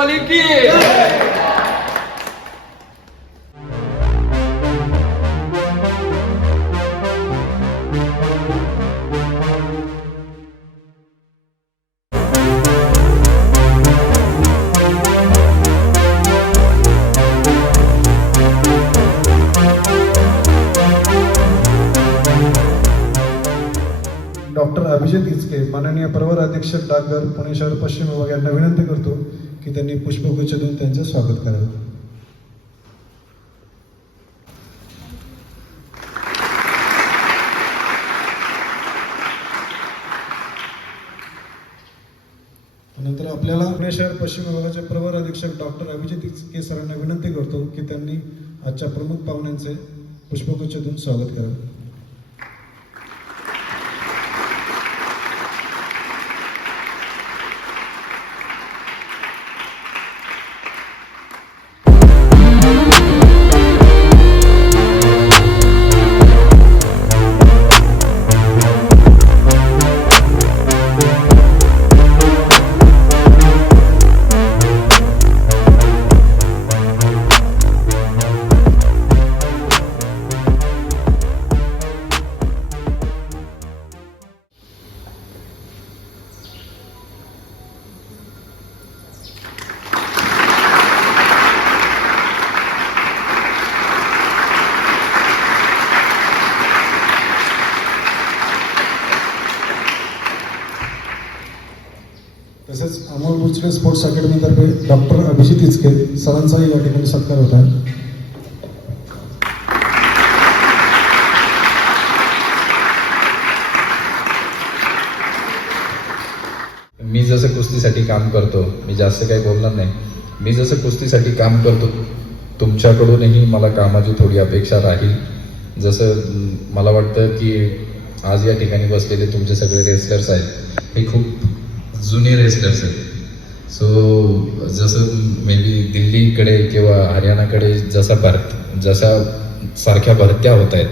शेरावाली की डॉक्टर अभिजित इचके माननीय प्रवर अधीक्षक डाकघर पुणे शहर पश्चिम विभाग यांना विनंती करतो की त्यांनी पुष्पगुच्छ देऊन त्यांचे स्वागत करावे. नंतर आपल्याला पुणे शहर पश्चिम विभागाचे प्रवर अधीक्षक डॉक्टर अभिजित इचके सरांना विनंती करतो की त्यांनी आजच्या प्रमुख पाहुण्यांचे पुष्पगुच्छ देऊन स्वागत करावे. तसेच अमोल बुचके स्पोर्ट्स अकॅडमीतर्फे डॉक्टर अभिजित इचके सरांचाही या ठिकाणी सत्कार होत आहे. मी जसं कुस्तीसाठी काम करतो, मी जास्त काही बोलणार नाही. मी जसं कुस्तीसाठी काम करतो, तुमच्याकडूनही मला कामाची थोडी अपेक्षा राहील. जसं मला वाटतं की आज या ठिकाणी बसलेले तुमचे सगळे रेसलर्स आहेत, हे खूप जुने रेसलर्स आहेत. सो जसं मे बी दिल्लीकडे किंवा हरियाणाकडे जशा सारख्या भरत्या होत आहेत,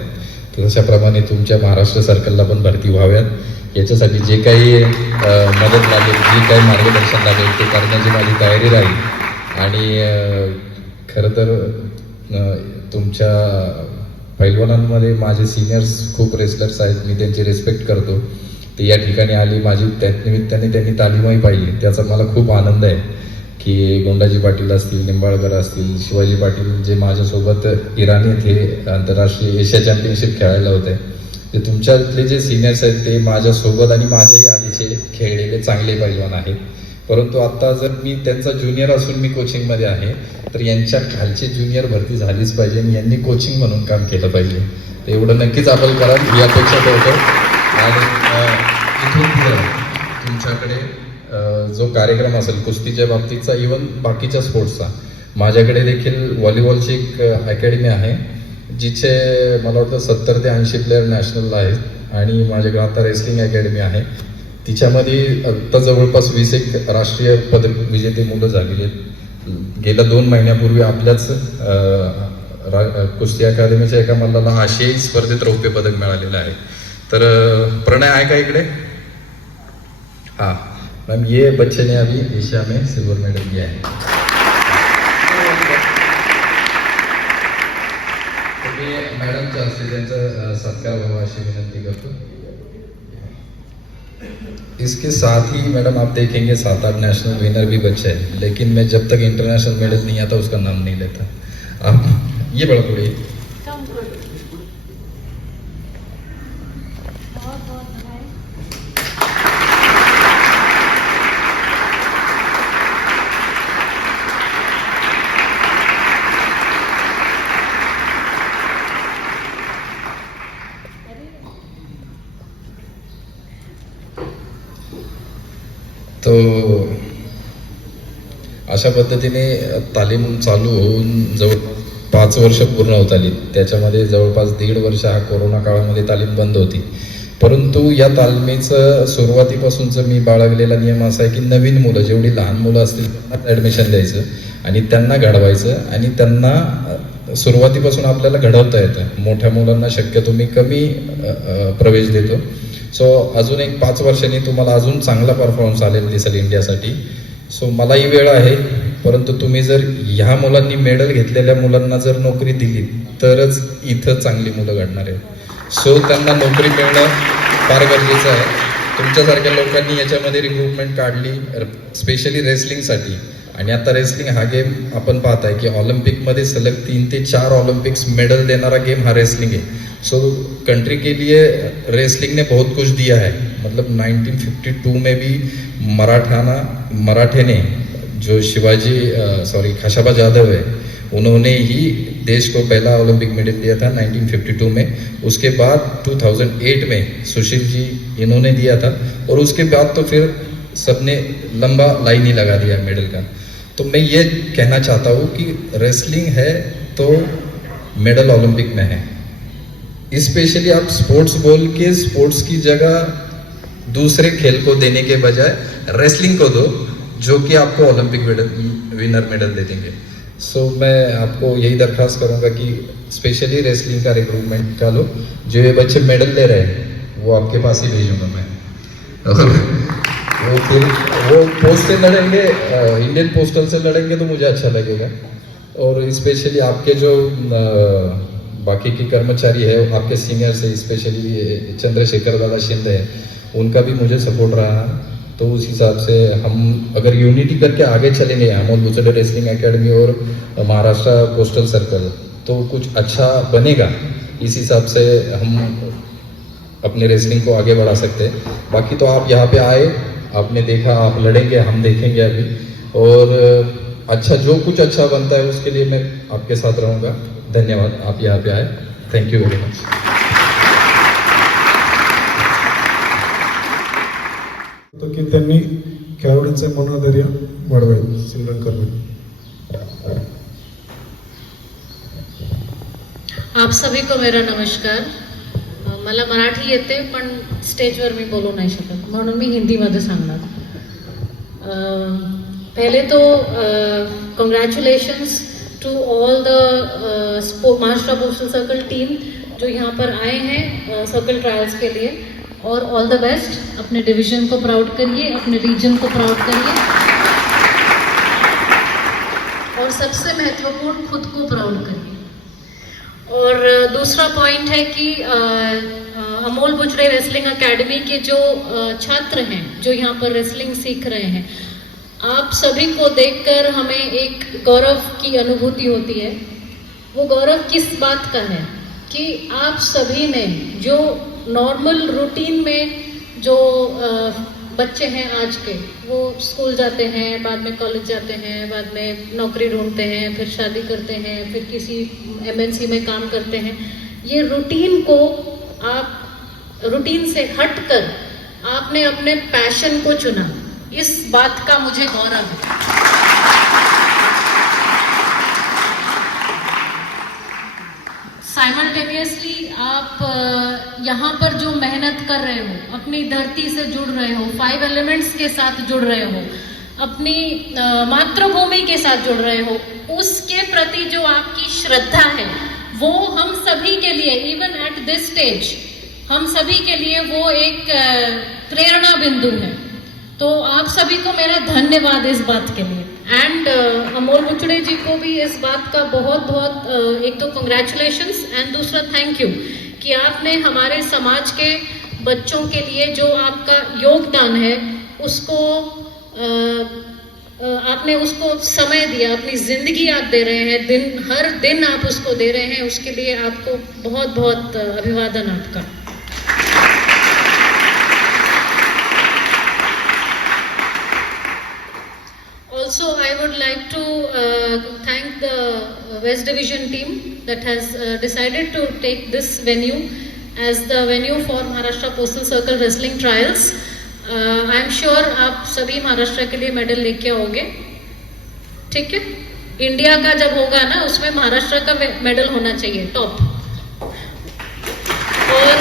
तशाप्रमाणे तुमच्या महाराष्ट्र सर्कलला पण भरती व्हाव्यात. याच्यासाठी जे काही मदत लागेल, जे काही मार्गदर्शन लागेल ते करण्याची माझी तयारी राहील. आणि खरं तर तुमच्या पैलवानांमध्ये माझे सिनियर्स खूप रेसलर्स आहेत, मी त्यांची रिस्पेक्ट करतो. ते या ठिकाणी आली, माझी त्यानिमित्ताने त्यांनी तालीमही पाहिली, त्याचा मला खूप आनंद आहे. की गोंडाजी पाटील असतील, निंबाळकर असतील, शिवाजी पाटील जे माझ्यासोबत इराणी येथे आंतरराष्ट्रीय एशिया चॅम्पियनशिप खेळायला होते, ते तुमच्यातले जे सिनियर्स आहेत ते माझ्यासोबत आणि माझ्याही आधीचे खेळलेले चांगले पैलवान आहेत. परंतु आत्ता जर मी त्यांचा ज्युनियर असून मी कोचिंगमध्ये आहे, तर यांच्या खालची ज्युनियर भरती झालीच पाहिजे आणि यांनी कोचिंग म्हणून काम केलं पाहिजे. तर एवढं नक्कीच आपण कराल ही अपेक्षा करतो. आणि इथून पुढे तुमच्याकडे जो कार्यक्रम असेल कुस्तीच्या बाबतीतचा, इवन बाकीच्या स्पोर्ट्सचा, माझ्याकडे देखील व्हॉलीबॉलची एक अकॅडमी आहे, जिचे मला वाटतं 70 ते 80 प्लेयर नॅशनल आहेत. आणि माझ्याकडे आता रेसलिंग अकॅडमी आहे, तिच्यामध्ये आत्ता जवळपास 20 राष्ट्रीय पदक विजेते मुलं झालेली आहेत. गेल्या 2 महिन्यापूर्वी आपल्याच कुस्ती अकादमीच्या एका मुलाला आशियाई स्पर्धेत रौप्य पदक मिळालेलं आहे. तर प्रणय आहे का इकडे? हाँ मैम, ये बच्चे ने अभी एशिया में सिल्वर मेडल लिया है. मैडमच्या हस्ते त्यांचा सत्कार व्हावा अशी विनंती करतो. इसके साथ ही मैडम आप देखेंगे 7-8 नेशनल विनर भी बच्चे हैं, लेकिन मैं जब तक इंटरनेशनल मेडल नहीं आता उसका नाम नहीं लेता. आप ये बड़ा थोड़ी तो अशा पद्धतीने तालीम चालू होऊन जवळ 5 वर्ष पूर्ण होत आली. त्याच्यामध्ये जवळपास 1.5 वर्ष हा कोरोना काळामध्ये तालीम बंद होती. परंतु या तालमीचं सुरुवातीपासूनचं मी बाळगलेला नियम असा आहे की नवीन मुलं, जेवढी लहान मुलं असतील त्यांना ॲडमिशन द्यायचं आणि त्यांना घडवायचं आणि त्यांना सुरुवातीपासून आपल्याला घडवता येतं. मोठ्या मुलांना शक्यतो मी कमी प्रवेश देतो. सो अजून एक 5 वर्षांनी तुम्हाला अजून चांगला परफॉर्मन्स आलेला दिसेल इंडियासाठी. सो मलाही वेळ आहे, परंतु तुम्ही जर ह्या मुलांनी मेडल घेतलेल्या मुलांना जर नोकरी दिली तरच इथं चांगली मुलं घडणार आहेत. सो त्यांना नोकरी मिळणं फार गरजेचं आहे. तुमच्यासारख्या लोकांनी याच्यामध्ये रिक्रुटमेंट काढली स्पेशली रेसलिंगसाठी. आणि आता रेसलिंग हा गेम आपण पाहत आहे की ऑलिम्पिकमध्ये सलग 3 ते 4 ऑलिम्पिक्स मेडल देणारा गेम हा रेसलिंग है. सो कंट्री के लिए रेसलिंग ने बहुत कुछ दिया है. मतलब 1952 में भी मराठे ने जो खाशाबा जाधव है, उन्होंने ही देश को पहला ओलंपिक मेडल दिया था 1952 में. उसके बाद 2008 में सुशील जी इन्होंने दिया था. और उसके बाद तो फिर सबने लंबा लाइन ही लगा दिया मेडल का. तो मैं ये कहना चाहता हूँ कि रेसलिंग है तो मेडल ओलंपिक में है. स्पेशली आप स्पोर्ट्स बोल के स्पोर्ट्स की जगह दूसरे खेल को देने के बजाय रेसलिंग को दो, जो कि आपको ओलंपिक विनर मेडल दे देंगे. सो मैं आपको यही दरख्वास्त करूंगा कि स्पेशली रेसलिंग का रिक्रूटमेंट निकालो. जो ये बच्चे मेडल ले रहे हैं वो आपके पास ही भेजूंगा मैं. और वो पोस्ट से लड़ेंगे, इंडियन पोस्टल से लड़ेंगे तो मुझे अच्छा लगेगा. और स्पेशली आपके जो बाकी के कर्मचारी है, आपके सीनियर से स्पेशली चंद्रशेखर दादा शिंदे है, उनका भी मुझे सपोर्ट रहा है. तो उस हिसाब से हम अगर यूनिटी करके आगे चलेंगे अमोल बुचड़े रेसलिंग एकेडमी और महाराष्ट्र पोस्टल सर्कल, तो कुछ अच्छा बनेगा. इस हिसाब से हम अपने रेसलिंग को आगे बढ़ा सकते हैं. बाकी तो आप यहाँ पे आए, आपने देखा, आप लड़ेंगे, हम देखेंगे अभी. और अच्छा जो कुछ अच्छा बनता है उसके लिए मैं आपके साथ रहूँगा. धन्यवाद, आप यहाँ पे आए. Thank you very much. तो की त्यांनी खेळाडूंचे मनोधैर्य वाढवावे. सिमरन करवे. आप सभी को मेरा नमस्कार. मला मराठी येते पण स्टेजवर मी बोलू नाही शकत, म्हणून मी हिंदीमध्ये सांगणार. पहले तो congratulations to all the Maharashtra postal circle team जो यहाँ पर आए हैं सर्कल ट्रायल्स के लिए. और ऑल द बेस्ट. अपने डिवीजन को प्राउड करिए, अपने रीजन को प्राउड करिए, और सबसे महत्वपूर्ण खुद को प्राउड करिए. और दूसरा पॉइंट है कि अमोल बुचड़े रेसलिंग एकेडमी के जो छात्र हैं जो यहाँ पर रेसलिंग सीख रहे हैं, आप सभी को देखकर हमें एक गौरव की अनुभूति होती है. वो गौरव किस बात का है कि आप सभी ने जो नॉर्मल रूटीन में जो बच्चे हैं आज के, वो स्कूल जाते हैं, बाद में कॉलेज जाते हैं, बाद में नौकरी ढूंढते हैं, फिर शादी करते हैं, फिर किसी एमएनसी में काम करते हैं. ये रूटीन को आप रूटीन से हटकर आपने अपने पैशन को चुना. इस बात का मुझे गौरव है. साइमल्टेनियसली आप यहाँ पर जो मेहनत कर रहे हो, अपनी धरती से जुड़ रहे हो, 5 एलिमेंट्स के साथ जुड़ रहे हो, अपनी मातृभूमि के साथ जुड़ रहे हो, उसके प्रति जो आपकी श्रद्धा है वो हम सभी के लिए, इवन एट दिस स्टेज, हम सभी के लिए वो एक प्रेरणा बिंदु है. तो आप सभी को मेरा धन्यवाद इस बात के लिए. एंड अमोल बुचड़े जी को भी इस बात का बहुत बहुत एक तो कंग्रेचुलेशंस एंड दूसरा थैंक यू कि आपने हमारे समाज के बच्चों के लिए जो आपका योगदान है उसको आपने उसको समय दिया, अपनी जिंदगी आप दे रहे हैं, हर दिन आप उसको दे रहे हैं. उसके लिए आपको बहुत बहुत अभिवादन आपका. Also, I would like to thank the West Division team that has decided to take this venue as the venue for Maharashtra Postal Circle Wrestling Trials. I am sure आप सभी महाराष्ट्र के लिए मेडल लेके आओगे. ठीक है, इंडिया का जब होगा ना उसमें महाराष्ट्र का मेडल होना चाहिए टॉप. और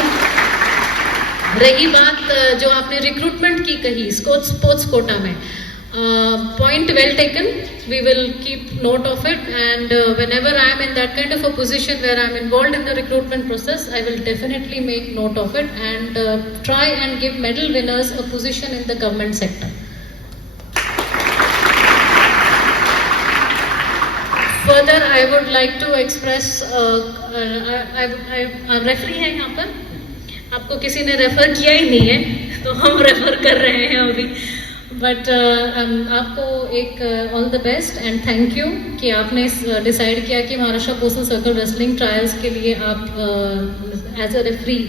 रही बात जो आपने रिक्रूटमेंट की कही स्पोर्ट्स कोटा में, point well taken. We will keep note of it, and whenever I am in that kind of a position where I am involved in the recruitment process, I will definitely make note of it and try and give medal winners a position in the government sector. Further, I would like to express, referee है यहाँ पर, आपको किसी ने refer KIA ही नहीं है तो हम refer कर रहे हैं अभी, बट आपको एक all the best and thank you कि आपने डिसाइड किया कि Maharashtra postal circle wrestling trials के लिए आप as a referee,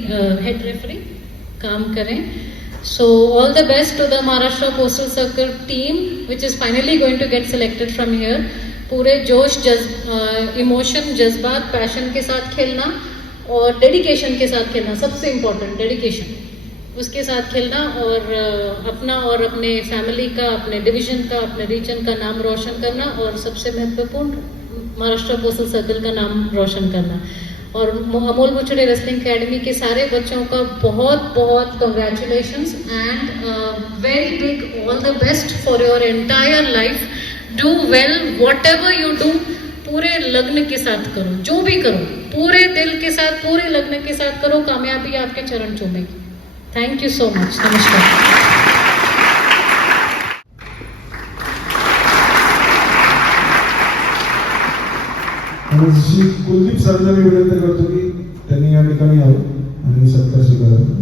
head referee काम करें. So all the best to the Maharashtra Postal Circle team which is finally going to get selected from here. पूरे जोश, इमोशन, जज्बात, पैशन के साथ खेलना और डेडिकेशन के साथ खेलना, सबसे इम्पोर्टेंट डेडिकेशन, उसके साथ खेलना और अपना और अपने फैमिली का, अपने डिवीजन का, अपने रीजन का नाम रोशन करना और सबसे महत्वपूर्ण महाराष्ट्र पोस्टल सर्कल का नाम रोशन करना. और अमोल बुचड़े रेसलिंग एकेडमी के सारे बच्चों का बहुत बहुत congratulations end very big all the best for your entire life. Do well what ever you do, पूरे लग्न के साथ करो, जो भी करो पूरे दिल के साथ, पूरे लग्न के साथ करो, कामयाबी आपके चरण चूमेगी. Thank you so much. नमस्कार. आणि श्री कुलदीप सरांना मी विनंती करतो की त्यांनी या ठिकाणी यावं आणि सत्कार स्वीकारावा.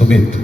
सुमित